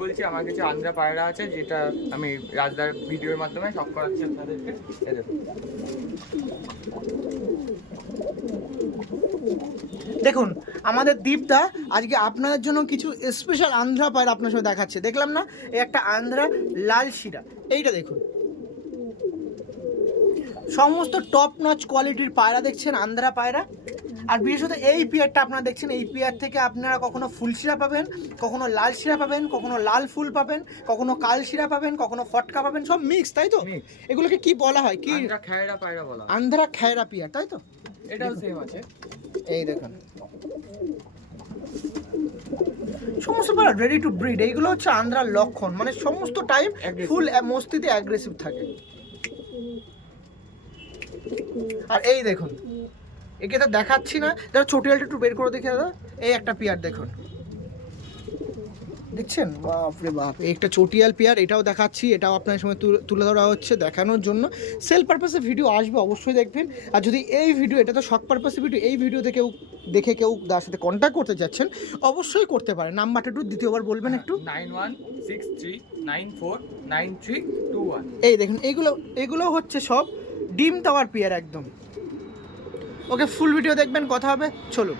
বলছি আমার কাছে আন্ধ্রা পায়রা আছে, যেটা আমি রাজদার ভিডিওর মাধ্যমে শখ করাচ্ছি আপনাদেরকে। এই দেখুন। দেখুন আমাদের দীপদা আজকে আপনাদের জন্য কিছু স্পেশাল আন্ধ্রা পায়রা আপনার সাথে দেখাচ্ছে। দেখলাম না, এই একটা আন্ধ্রা লাল শিরা, এইটা দেখুন। সমস্ত টপ নচ কোয়ালিটির পায়রা দেখছেন, আন্ধ্রা পায়রা। আর বিশেষত এই পেয়ারটা আপনারা দেখছেন, এই পেয়ার থেকে আপনারা কখনো ফুল শিরা পাবেন, কখনো লাল শিরা পাবেন, কখনো লাল ফুল পাবেন, কখনো কাল শিরা পাবেন, কখনো ফটকা পাবেন, সব মিক্স, তাই তো? Mix। এগুলোকে কি বলা হয়, কি? আন্ধ্রা খায়রা পায়রা বলা হয়। আন্ধ্রা খায়রা পেয়ার, তাই তো? এটাও সেম আছে। এই দেখুন সমস্ত পায়রা রেডি টু ব্রিড। এইগুলো হচ্ছে আন্ধ্রার লক্ষণ, মানে সমস্ত টাইম Aggressive। ফুল মস্তিতে অ্যাগ্রেসিভ থাকে। আর এই দেখুন, একে তো দেখাচ্ছি না, যারা চটিয়ালটা একটু বের করে দেখে দাদা। এই একটা পেয়ার দেখুন, দেখছেন? বাপ রে বাপ, এই একটা চটিয়াল পেয়ার, এটাও দেখাচ্ছি। এটাও আপনার সময় তুলে ধরা হচ্ছে দেখানোর জন্য। সেল পারপাসে ভিডিও আসবে, অবশ্যই দেখবেন। আর যদি এই ভিডিও, এটা তো শখ পারপাসে ভিডিও, এই ভিডিওতে কেউ দেখে কেউ তার সাথে কন্ট্যাক্ট করতে যাচ্ছেন, অবশ্যই করতে পারেন। নাম্বারটা একটু দ্বিতীয়বার বলবেন একটু। 9163949321। এই দেখুন, এগুলো হচ্ছে সব ডিম টাওয়ার পেয়ার একদম। ওকে, ফুল ভিডিও দেখবেন, কথা হবে, চলুন।